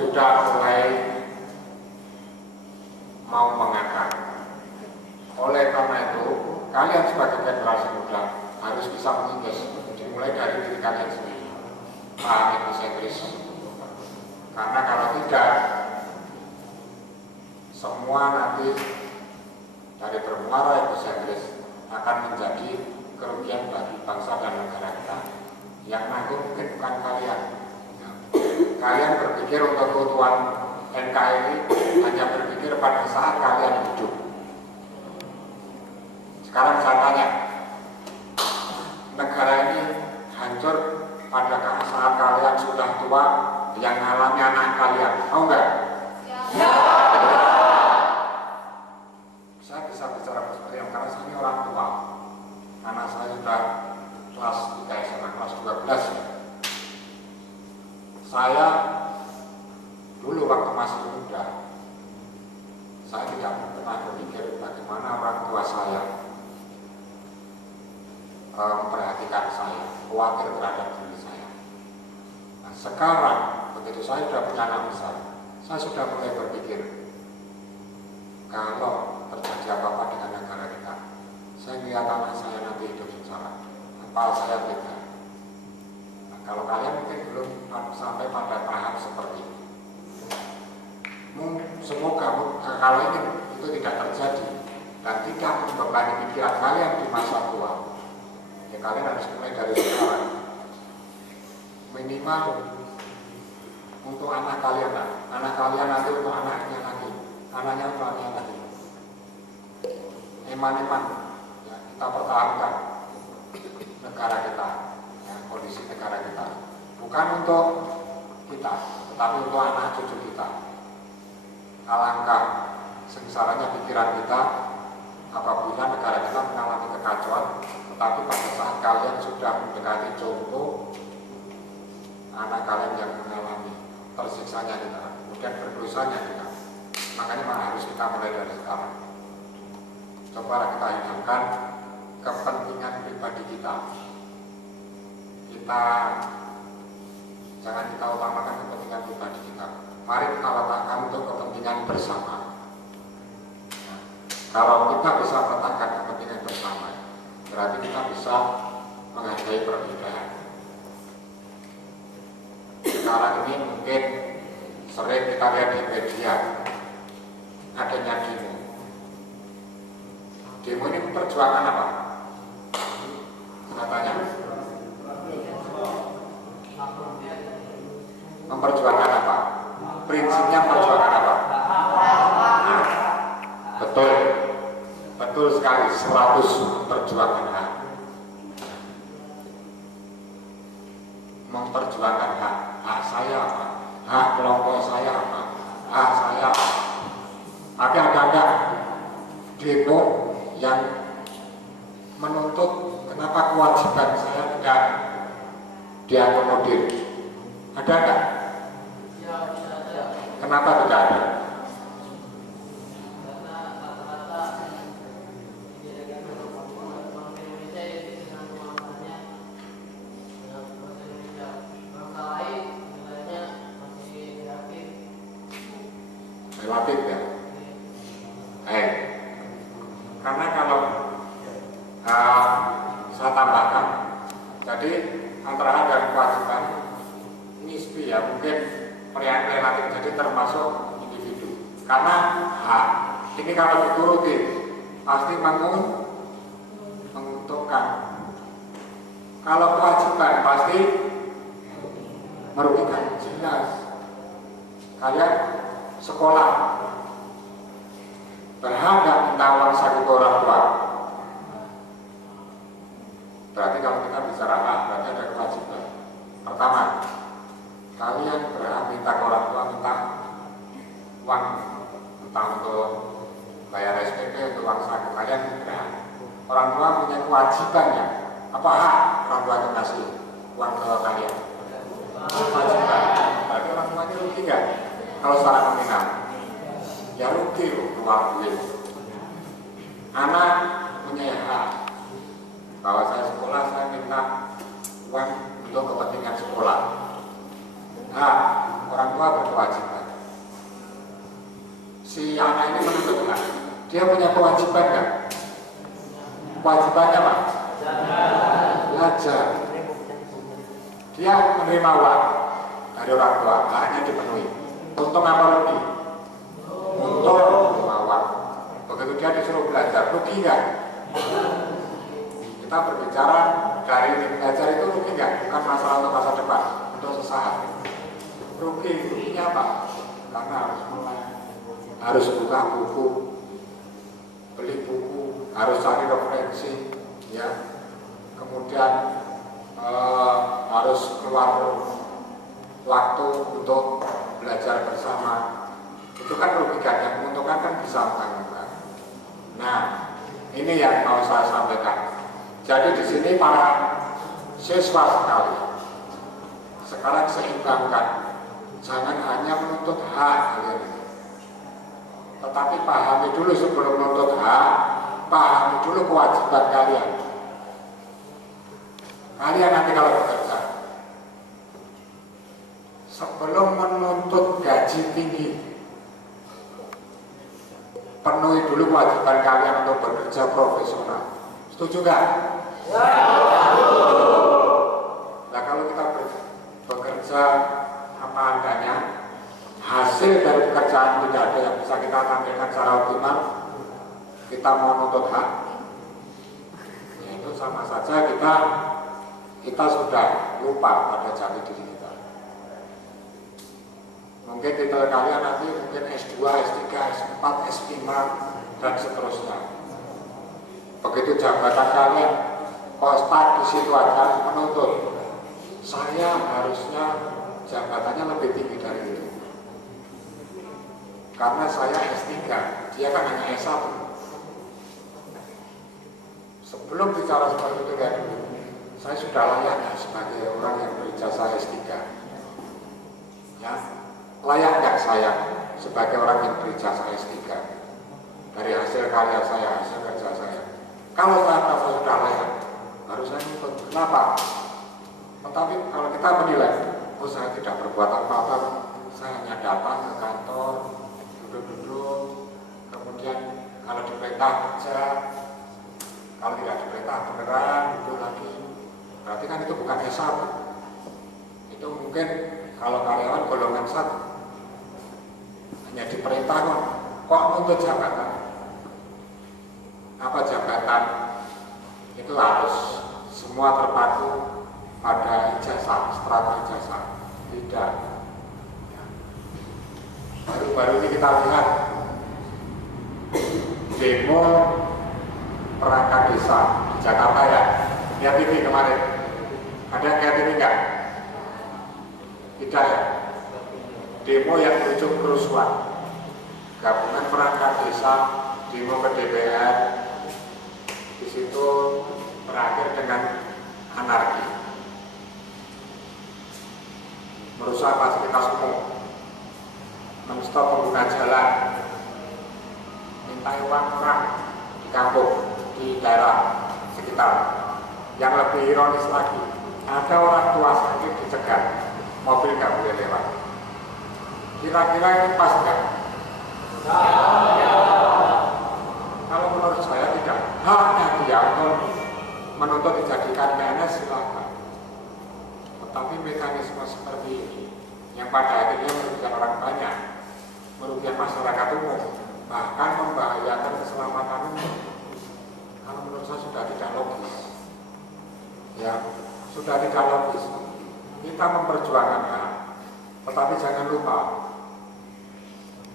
sudah mulai mau mengakar. Oleh karena itu, kalian sebagai generasi muda harus bisa mengikis, dimulai dari diri kalian sendiri. Paham egosentris? Karena kalau tidak, semua nanti dari bermuara egosentris akan menjadi kerugian bagi bangsa dan negara kita. Yang nanggung mungkin bukan kalian. Kalian berpikir untuk keutuhan NKRI hanya berpikir pada saat kalian hidup. Sekarang saya tanya, negara ini hancur pada saat kalian sudah tua, yang ngalami anak kalian, mau nggak? Ya. Saya bisa bicara seperti yang karena saya ini orang tua. Anak saya sudah kelas 3 SMA, kelas 12. Saya dulu waktu masih muda, saya tidak pernah berpikir bagaimana orang tua saya memperhatikan saya, khawatir terhadap diri saya. Nah, sekarang begitu saya sudah punya anak besar, saya sudah mulai berpikir kalau terjadi apa-apa dengan negara kita, saya lihat anak saya nanti hidup sengsara, apa saya beda. Nah, kalau kalian mungkin belum sampai pada tahap seperti itu, semoga kalau ini itu tidak terjadi dan tidak membebani pikiran kalian di masa tua. Ya kalian harus mulai dari sekarang, minimal untuk anak kalian lah, anak kalian nanti untuk anaknya lagi, anaknya untuk anaknya lagi. Eman-eman ya, kita pertahankan negara kita, ya, kondisi negara kita, bukan untuk kita, tetapi untuk anak cucu kita. Alangkah sengsaranya pikiran kita apabila negara kita mengalami kekacauan, tetapi pada saat kalian sudah mendekati contoh anak kalian yang mengalami tersiksanya kita, kemudian berdosanya kita, makanya harus kita mulai dari sekarang. Coba kita hidupkan kepentingan pribadi kita. Kita jangan kita utamakan kepentingan pribadi kita. Mari kita letakkan untuk kepentingan bersama. Nah, kalau kita bisa meletakkan kepentingan bersama, berarti kita bisa menghargai perbedaan. Sekarang ini mungkin sering kita lihat di media adanya demo. Demo ini memperjuangkan apa? Saya tanya. Memperjuangkan apa? Prinsipnya memperjuangkan apa? Nah, betul, betul sekali, 100 memperjuangkan hak. Memperjuangkan hak, hak saya apa? Hak kelompok saya apa? Hak saya apa? Tapi ada demo yang menuntut kenapa kewajiban saya tidak diakomodir? Ada nggak? Kenapa tidak ada? Relatif ya. Karena kalau saya tambahkan, jadi antara hak dan kewajiban nisbi ya, mungkin perihal relatif, jadi termasuk individu. Karena hak ini kalau dituruti pasti menguntungkan. Kalau kewajiban pasti merugikan. Jelas. Kalian sekolah berhak nggak minta uang saku ke orang tua? Berarti kalau kita bicara hak, berarti ada kewajiban. Pertama, kalian berhak minta ke orang tua, minta uang, entah untuk bayar SPP, untuk uang saku, kalian berhak. Orang tua punya kewajibannya. Apa hak orang tua itu kasih uang ke kalian? Kewajiban. Berarti orang tua ini rugi nggak? Kalau secara nominal, ya rugi keluar duit. Anak punya hak bahwa saya sekolah, saya minta uang untuk kepentingan sekolah. hak, orang tua berkewajiban. Si anak ini menuntut hak, dia punya kewajiban nggak? Kewajibannya apa? Belajar. Dia menerima uang dari orang tua, haknya dipenuhi. Untung apa rugi? Untung menerima uang. Begitu dia disuruh belajar, rugi nggak? Kita berbicara dari belajar itu rugi nggak? Bukan masalah untuk masa depan, untuk sesaat. Ruginya apa? Karena harus mulai, harus buka buku, beli buku, harus cari referensi, ya. Kemudian harus keluar waktu untuk belajar bersama. Itu kan rugikan, yang menguntungkan kan bisa menanggung. Nah, ini yang mau saya sampaikan. Jadi di sini para siswa sekali, sekarang seimbangkan. Jangan hanya menuntut hak kalian, tetapi pahami dulu sebelum menuntut hak, pahami dulu kewajiban kalian. Kalian nanti kalau bekerja, sebelum menuntut gaji tinggi, penuhi dulu kewajiban kalian untuk bekerja profesional. Setuju nggak? Nah, kalau kita bekerja apa adanya, hasil dari pekerjaan tidak ada yang bisa kita tampilkan secara optimal, kita mau menuntut hak, ya itu sama saja kita sudah lupa pada jati diri kita. Mungkin titel kalian nanti mungkin S2, S3, S4, S5 dan seterusnya. Begitu jabatan kalian kok start di situ aja menuntut, saya harusnya jabatannya lebih tinggi dari itu. Karena saya S3, dia kan hanya S1. Sebelum bicara seperti itu ya dulu, saya sudah layak sebagai orang yang berijazah S3. Ya, layak nggak saya sebagai orang yang berijazah S3 dari hasil karya saya, hasil kerja saya? Kalau saya merasa sudah layak, harus saya nuntut. Kenapa? Tetapi kalau kita menilai, oh saya tidak berbuat apa-apa, saya hanya datang ke kantor, duduk-duduk, kemudian kalau diperintah kerja, kalau tidak diperintah beneran duduk lagi, berarti kan itu bukan S1. Itu mungkin kalau karyawan golongan 1, hanya diperintah kok nuntut jabatan. Apa jabatan? Itu harus semua terpaku pada ijazah, strata ijazah. Tidak. Baru-baru ini kita lihat demo perangkat desa di Jakarta ya. Lihat TV kemarin. Ada yang lihat TV enggak? Tidak ya. Demo yang berujung kerusuhan. Gabungan perangkat desa demo ke DPR. Di situ berakhir dengan anarki, merusak fasilitas umum, menstop pengguna jalan, minta uang orang di kampung, di daerah sekitar. Yang lebih ironis lagi, ada orang tua sakit dicegat, mobil nggak boleh lewat. Kira-kira ini pas nggak? Kalau menurut saya tidak. Haknya dia untuk menuntut dijadikan PNS silakan. Tetapi mekanisme seperti ini yang pada akhirnya merugikan orang banyak, merugikan masyarakat umum, bahkan membahayakan keselamatan umum. Kalau menurut saya sudah tidak logis. Ya, sudah tidak logis. Kita memperjuangkan hak, tetapi jangan lupa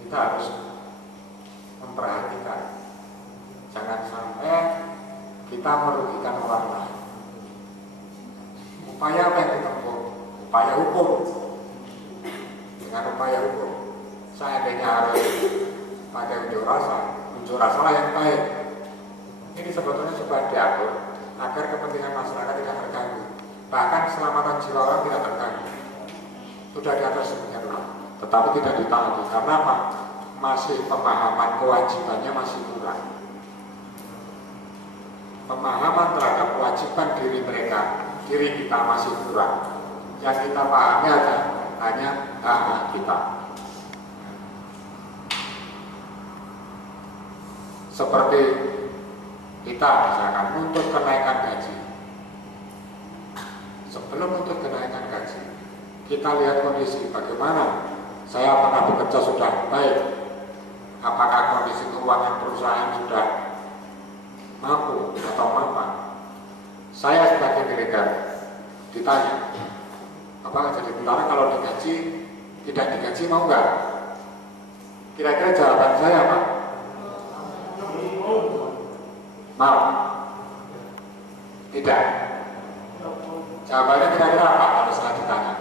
kita harus memperhatikan. Jangan sampai kita merugikan orang lain. Upaya apa yang ditempuh? Upaya hukum. Dengan upaya hukum, seandainya harus pakai unjuk rasa lah yang baik. Ini sebetulnya supaya diatur agar kepentingan masyarakat tidak terganggu, bahkan keselamatan jiwa orang tidak terganggu. Sudah diatur sedemikian rupa, tetapi tidak ditaati. Karena apa? Masih pemahaman kewajibannya masih kurang. Pemahaman terhadap kewajiban diri mereka, diri kita masih kurang. Yang kita pahami aja hanya hak kita. Seperti kita misalkan untuk kenaikan gaji. Sebelum untuk kenaikan gaji, kita lihat kondisi bagaimana. Saya apakah bekerja sudah baik? Apakah kondisi keuangan perusahaan sudah mampu atau mapan? Saya sebagai militer ditanya, apakah jadi tentara kalau digaji, tidak digaji mau nggak? Kira-kira jawaban saya apa? Mau? Tidak? Jawabannya kira-kira apa kalau saya ditanya?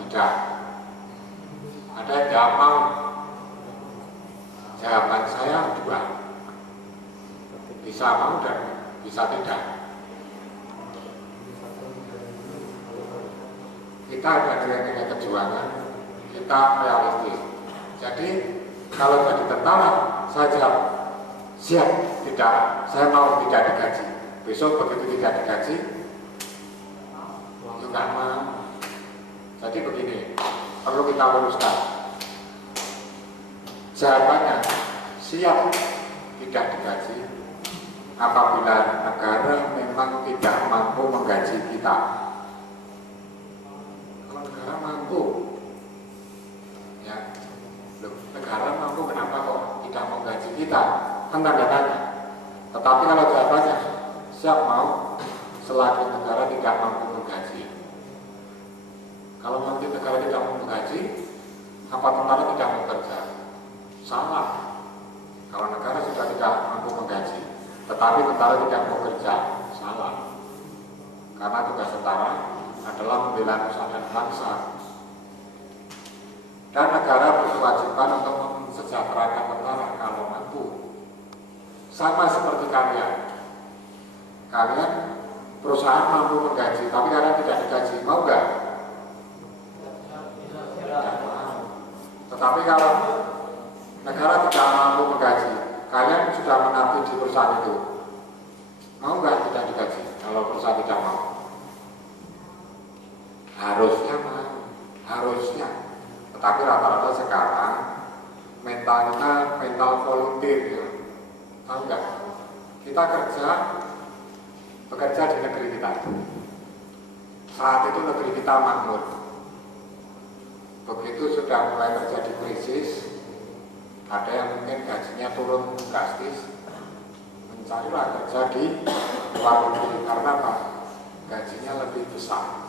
Tidak. Ada yang jawab mau? Jawaban saya dua. Bisa mau dan bisa tidak. Kita ada nilai-nilai kejuangan, kita realistis. Jadi kalau jadi tentara, saya jawab siap, tidak, saya mau tidak digaji. Besok begitu tidak digaji, juga mau. Jadi begini, perlu kita luruskan. Jawabannya siap tidak digaji apabila negara memang tidak mampu menggaji kita. Kalau negara mampu, ya, loh, negara mampu kenapa kok tidak mau gaji kita? Kan tanda tanya. Tetapi kalau jawabannya siap mau selagi negara tidak mampu menggaji. Kalau nanti negara tidak mampu menggaji, apa tentara tidak mau kerja? Salah. Kalau negara sudah tidak mampu menggaji, tetapi tentara tidak mau kerja, salah. Karena tugas tentara adalah membela nusa dan bangsa. Dan negara berkewajiban untuk mensejahterakan tentara kalau mampu. Sama seperti kalian. Kalian perusahaan mampu menggaji, tapi kalian tidak digaji, mau nggak? Tidak mau. Tetapi kalau negara tidak mampu menggaji, kalian sudah mengabdi di perusahaan itu, mau nggak tidak digaji? Kalau perusahaan tidak mau, harusnya mau, harusnya. Tetapi rata-rata sekarang mentalnya mental volunteer, ya. Tahu nggak? Kita bekerja di negeri kita. Saat itu negeri kita makmur. Begitu sudah mulai terjadi krisis, ada yang mungkin gajinya turun drastis, mencarilah kerja di luar negeri. Karena apa? Gajinya lebih besar.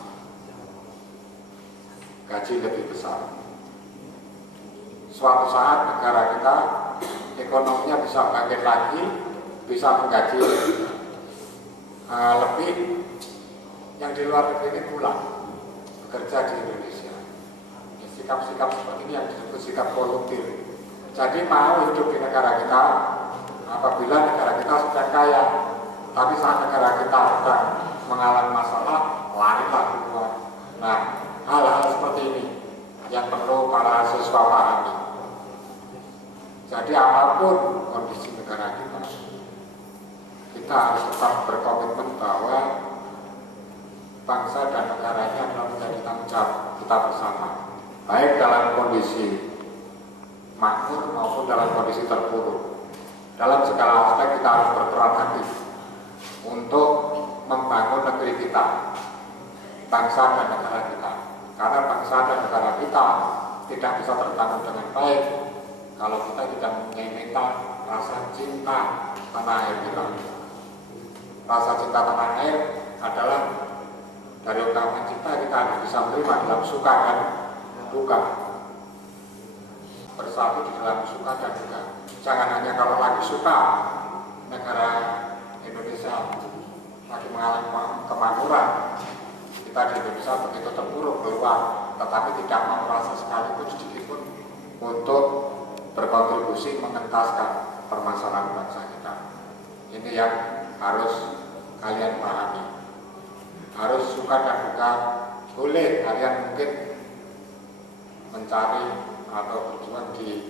Gaji lebih besar. Suatu saat negara kita ekonominya bisa bangkit lagi, bisa menggaji lebih, yang di luar negeri ini pulang bekerja di Indonesia. Sikap-sikap seperti ini yang disebut sikap volunteer. Jadi mau hidup di negara kita apabila negara kita sudah kaya, tapi saat negara kita sedang mengalami masalah, larilah keluar. Nah, hal-hal seperti ini yang perlu para siswa pahami. Jadi apapun kondisi negara kita harus tetap berkomitmen bahwa bangsa dan negara ini adalah menjadi tanggung jawab kita bersama, baik dalam kondisi makmur maupun dalam kondisi terpuruk. Dalam segala aspek kita harus berperan aktif untuk membangun negeri kita, bangsa dan negara kita. Karena bangsa dan negara kita tidak bisa terbangun dengan baik kalau kita tidak mempunyai mental rasa cinta tanah air kita. Rasa cinta tanah air adalah dari ungkapan cinta kita harus bisa menerima dalam suka dan duka. Bersatu di dalam suka dan duka. Jangan hanya kalau lagi suka negara Indonesia lagi mengalami kemakmuran, kita di Indonesia begitu terpuruk keluar, tetapi tidak mau merasa sekalipun sedikit pun untuk berkontribusi mengentaskan permasalahan bangsa kita. Ini yang harus kalian pahami. Harus suka dan duka. Boleh kalian mungkin mencari atau berjuang di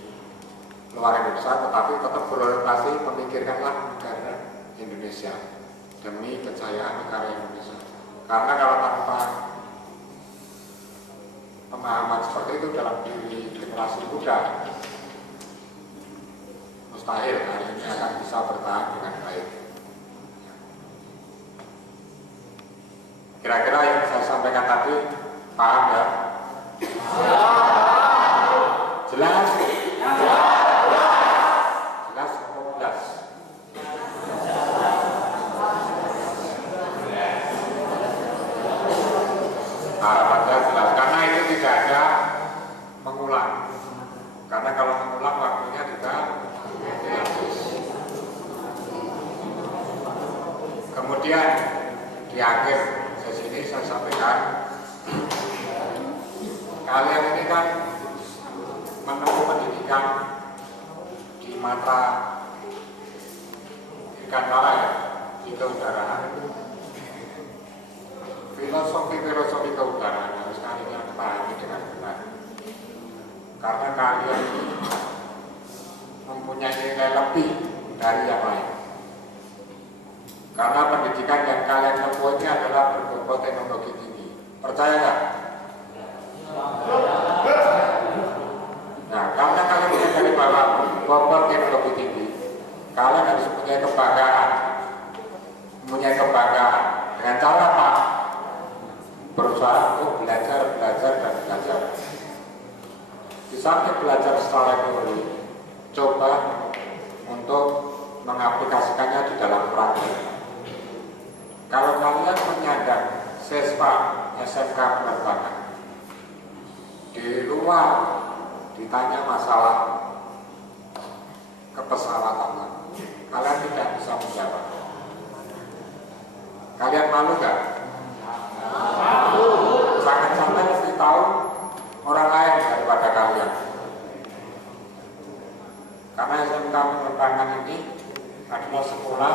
luar Indonesia, tetapi tetap berorientasi memikirkanlah negara Indonesia demi kejayaan negara Indonesia. Karena kalau tanpa pemahaman seperti itu dalam diri generasi muda, mustahil hari ini akan bisa bertahan dengan baik. Kira-kira yang saya sampaikan tadi paham ya? Jelas? Jelas atau jelas? Harapan saya jelas, karena itu tidak ada mengulang. Karena kalau mengulang waktunya juga habis. Kemudian di akhir sesi ini saya sampaikan, kalian ini kan menempuh pendidikan di mata Dirgantara ya, di keudaraan. Filosofi keudaraan harus kalian pahami dengan benar. Karena kalian mempunyai nilai lebih dari yang lain. Karena pendidikan yang kalian tempuh ini adalah berbobot teknologi tinggi. Percaya nggak? Nah, karena kalian menyadari bahwa bobot teknologi tinggi, kalian harus mempunyai kebanggaan. Dengan cara apa? Berusaha untuk belajar, dan belajar. Di samping belajar secara teori, coba untuk mengaplikasikannya di dalam praktek. Kalau kalian menyandang siswa SMK penerbangan, di luar ditanya masalah kepesawatan, kalian tidak bisa menjawab. Kalian malu nggak? Sangat-sangat mesti tahu orang lain daripada kalian. Karena SMK penerbangan ini adalah sekolah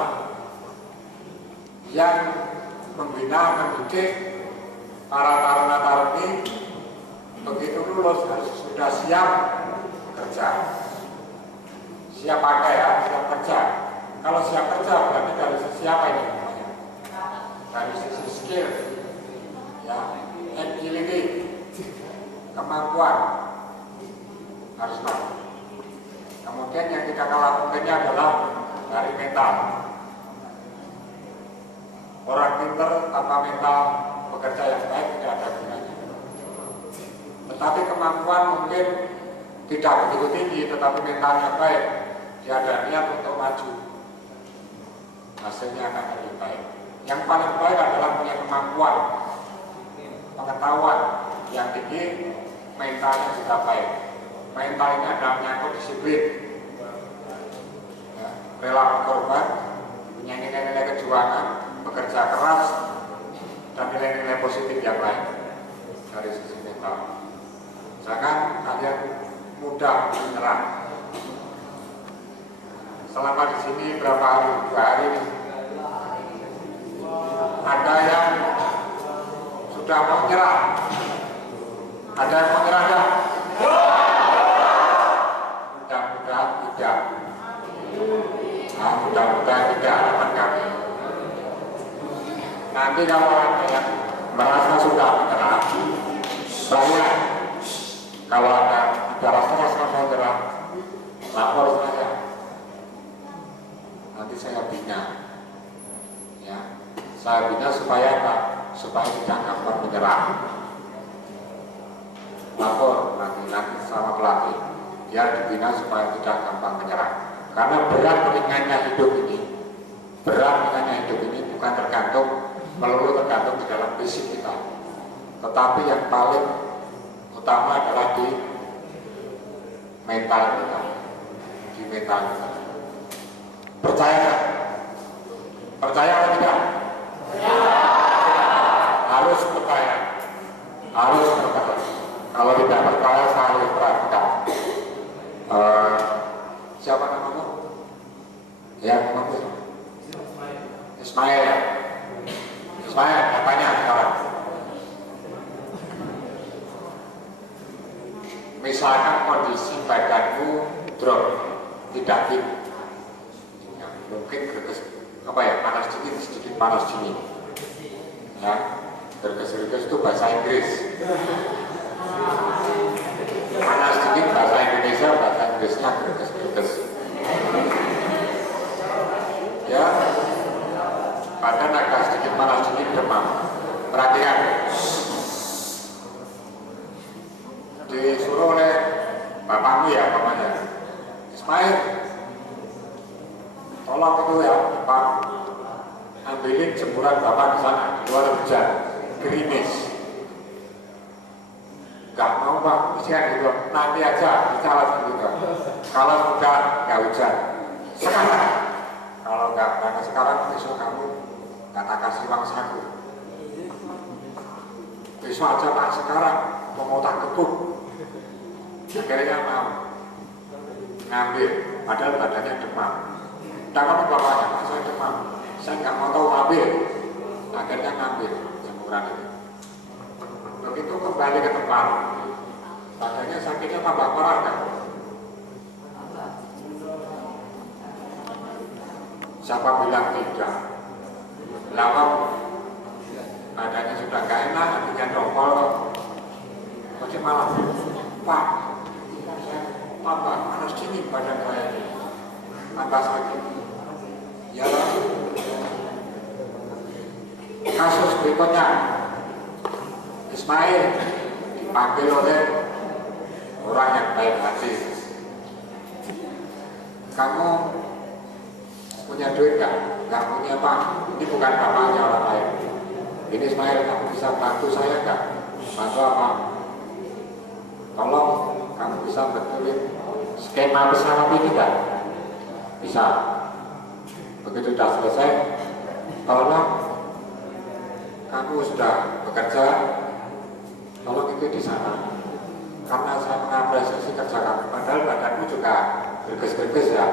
yang membina, mendidik para taruna-taruni begitu lulus harus sudah siap kerja, siap pakai ya, siap kerja. Kalau siap kerja berarti dari sisi apa ini namanya? Dari sisi skill, ya, agility, kemampuan harus tahu. Kemudian yang tidak kalah pentingnya adalah dari mental. Orang pinter tanpa mental bekerja yang baik tidak ada gunanya. Tetapi kemampuan mungkin tidak begitu tinggi, tetapi mentalnya baik, dia ada niat untuk maju, hasilnya akan lebih baik. Yang paling baik adalah punya kemampuan, pengetahuan yang tinggi, mentalnya juga baik. Mentalnya adalah menyangkut disiplin, ya, rela berkorban, punya nilai-nilai kejuangan, bekerja keras, dan nilai-nilai positif yang lain dari sisi mental. Jangan kalian mudah menyerah. Selama di sini berapa hari? 2 hari ini. Ada yang sudah mau menyerah? Ada yang mau menyerah enggak? Mudah-mudahan tidak. Nah, mudah-mudahan tidak harapan kami. Nanti kalau ada yang merasa sudah menyerah, banyak. Kalau ada rasa-rasa mau menyerah, lapor saja. Nanti saya bina, ya, saya bina supaya apa? Supaya tidak gampang menyerah. Lapor nanti sama pelatih, dia dibina supaya tidak gampang menyerah. Karena berat ringannya hidup ini bukan melulu tergantung di dalam fisik kita, tetapi yang paling utama adalah di mental kita, Percaya nggak? Percaya atau tidak? Harus percaya. Kalau tidak percaya, saya harus perhatikan. Siapa namamu? Ya, namamu Ismail. Ismail, katanya sekarang. Misalkan kondisi badanmu drop, tidak fit, ya, mungkin panas dingin, sedikit panas dingin, ya, gerges itu bahasa Inggris. disuruh oleh bapakmu ya, bapaknya Ismail, tolong itu ya Pak, ambilin jemuran bapak di sana, di luar hujan, gerimis. Gak mau Pak, isian gitu, nanti aja, bisa langsung gitu. Kalau sudah gak hujan, sekarang. Kalau gak berangkat sekarang, besok kamu gak tak kasih uang saku. Besok aja Pak, sekarang mau tak ketuk. Akhirnya mau ngambil, padahal badannya demam. Tangan bapaknya, Pak, saya demam, saya nggak mau tahu ambil. Akhirnya ngambil jemuran itu. Begitu kembali ke tempat, badannya sakitnya tambah parah kan. Siapa bilang tidak? Lawang badannya sudah gak enak, hatinya dongkol. Masih malam, Pak, tambah panas dingin badan saya ini, tambah sakit. Ya, kasus berikutnya, Ismail dipanggil oleh orang yang baik hati. Kamu punya duit nggak? Nggak punya Pak. Ini bukan bapaknya orang lain. Ini Ismail, kamu bisa bantu saya nggak? Bantu apa? Tolong kamu bisa betulin skema pesawat ini nggak? Bisa. Begitu sudah selesai, tolong kamu sudah bekerja, tolong itu di sana. Karena saya mengapresiasi kerja kamu, padahal badanmu juga gerges-gerges ya.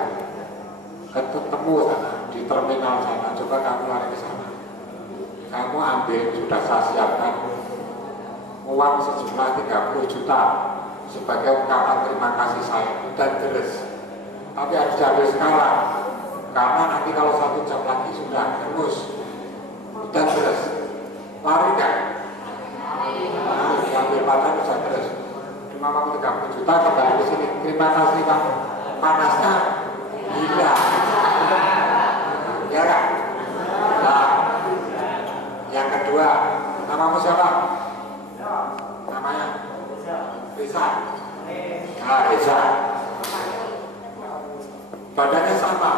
Ketemu sana di terminal sana, coba kamu lari ke sana. Kamu ambil, sudah saya siapkan uang sejumlah 30 juta sebagai ungkapan terima kasih saya dan terus. Tapi harus diambil sekarang, karena nanti kalau 1 jam lagi sudah terus dan terus. Lari kan? Nah, diambil pacar bisa terus. Terima kamu 30 juta kembali ke sini. Terima kasih Pak. Panasnya gila. Ya kan? Nah, yang kedua, namamu siapa? Namanya? Risa. Nah, Risa. Badannya sama.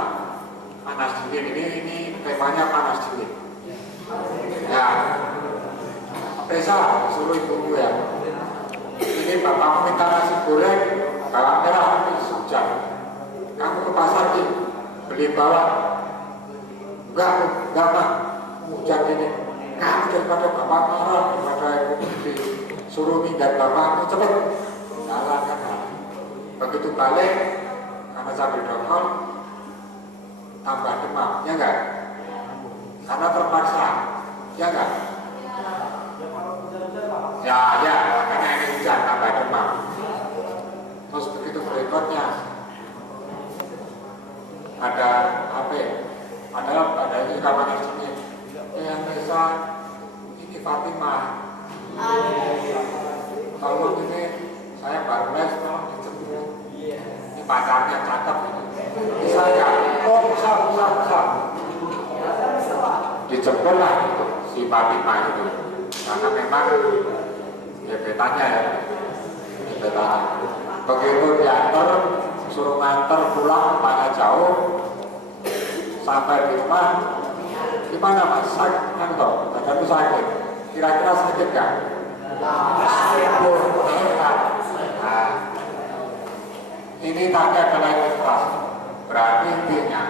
Panas dingin. Ini temanya panas dingin. Ya. Risa, suruh ibumu ya. Ini bapakmu minta nasi goreng, bawang merah, hujan. Kamu ke pasar beli bawang. Enggak Pak, hujan ini. Kamu daripada bapak marah, daripada ibu disuruh minggat bapakmu, cepet jalan kan. Begitu balik, karena sambil dongkol, tambah demam, ya enggak? Karena terpaksa, ya enggak? Ya, karena ini hujan, tambah demam. Terus begitu berikutnya, ada apa ya? Ada ini kawan di sini yang bisa ini Fatimah. Kalau ini saya baru les, tolong dijemput. Ini pacarnya cakep ini. Bisa ya? Oh bisa. Dijemput lah si Fatimah itu. Karena memang gebetannya ya. Begitu diantar, suruh nganter pulang, mana jauh. Sampai di rumah, gimana Mas? Sakit kan toh? Badanku sakit. Kira-kira sakit kan? Nah, ini tanda adalah ikhlas. Berarti intinya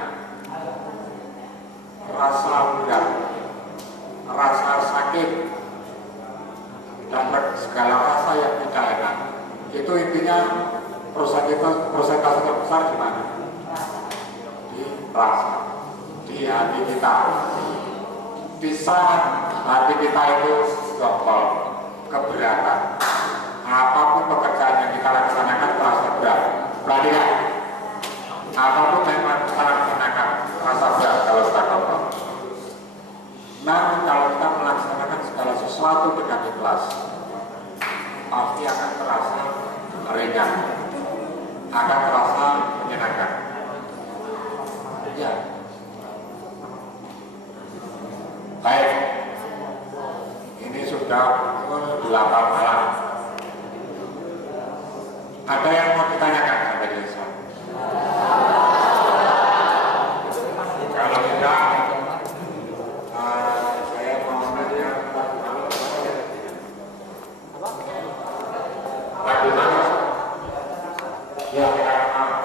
rasa berat, rasa sakit, dan segala rasa yang tidak enak. Itu intinya prosentase terbesar di mana? Di rasa. Di hati kita, di saat hati kita itu dongkol, keberatan, apapun pekerjaan yang kita laksanakan terasa berat. Perhatikan, apapun yang kita laksanakan terasa berat kalau kita dongkol. Namun kalau kita melaksanakan segala sesuatu dengan ikhlas, pasti akan terasa ringan, akan terasa menyenangkan. Ya. Baik, ini sudah pukul 8 malam. Ya,